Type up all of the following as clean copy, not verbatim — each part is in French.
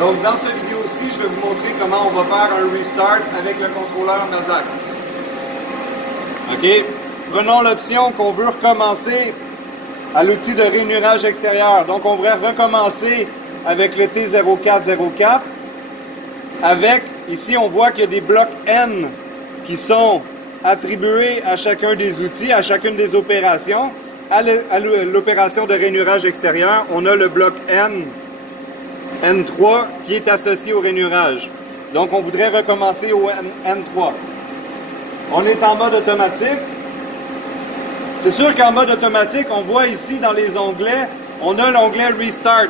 Donc dans cette vidéo-ci, je vais vous montrer comment on va faire un restart avec le contrôleur Mazak. OK? Prenons l'option qu'on veut recommencer à l'outil de rainurage extérieur. Donc on voudrait recommencer avec le T0404. Avec, ici on voit qu'il y a des blocs N qui sont attribués à chacun des outils, à chacune des opérations. À l'opération de rainurage extérieur, on a le bloc N3 qui est associé au rainurage. Donc on voudrait recommencer au N3. On est en mode automatique. C'est sûr qu'en mode automatique, on voit ici dans les onglets, on a l'onglet Restart.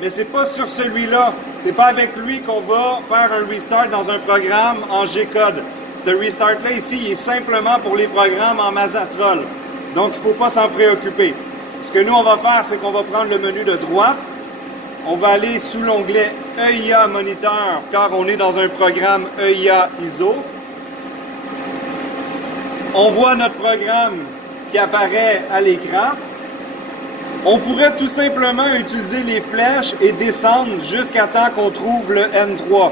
Mais c'est pas sur celui-là. C'est pas avec lui qu'on va faire un restart dans un programme en G-code. Ce restart-là ici, il est simplement pour les programmes en Mazatrol. Donc il ne faut pas s'en préoccuper. Ce que nous on va faire, c'est qu'on va prendre le menu de droite. On va aller sous l'onglet EIA Moniteur, car on est dans un programme EIA ISO. On voit notre programme qui apparaît à l'écran. On pourrait tout simplement utiliser les flèches et descendre jusqu'à temps qu'on trouve le N3.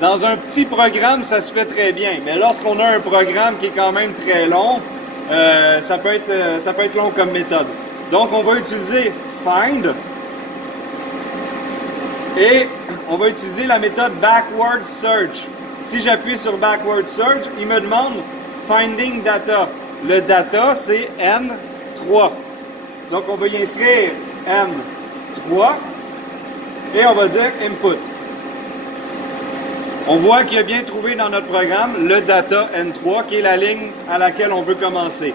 Dans un petit programme, ça se fait très bien. Mais lorsqu'on a un programme qui est quand même très long, ça peut être long comme méthode. Donc on va utiliser Find. Et on va utiliser la méthode Backward Search. Si j'appuie sur Backward Search, il me demande Finding Data. Le data, c'est N3. Donc, on va y inscrire N3 et on va dire Input. On voit qu'il a bien trouvé dans notre programme le data N3 qui est la ligne à laquelle on veut commencer.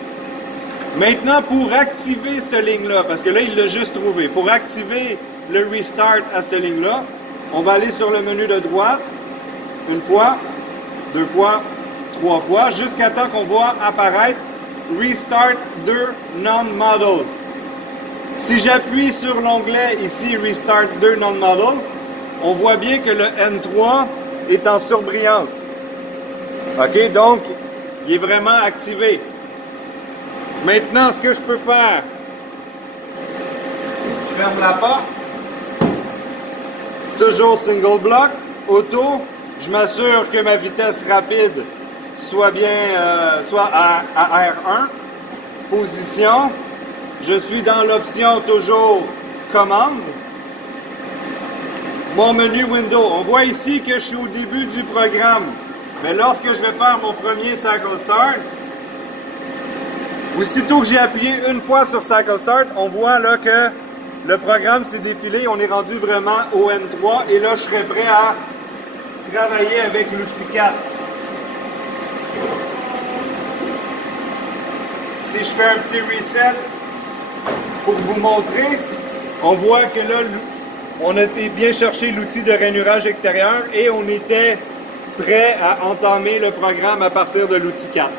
Maintenant, pour activer cette ligne-là, parce que là, il l'a juste trouvé, pour activer le restart à cette ligne-là, on va aller sur le menu de droite, une fois, deux fois, trois fois, jusqu'à temps qu'on voit apparaître Restart 2 Non-Model. Si j'appuie sur l'onglet ici Restart 2 Non-Model, on voit bien que le N3 est en surbrillance. OK, donc il est vraiment activé. Maintenant, ce que je peux faire, je ferme la porte. Toujours single block, auto. Je m'assure que ma vitesse rapide soit bien, soit à R1. Position. Je suis dans l'option toujours commande. Mon menu window. On voit ici que je suis au début du programme. Mais lorsque je vais faire mon premier Cycle Start, aussitôt que j'ai appuyé une fois sur Cycle Start, on voit là que le programme s'est défilé. On est rendu vraiment au N3 et là je serai prêt à travailler avec l'outil 4. Si je fais un petit reset pour vous montrer, on voit que là, on a été bien chercher l'outil de rainurage extérieur et on était prêt à entamer le programme à partir de l'outil 4.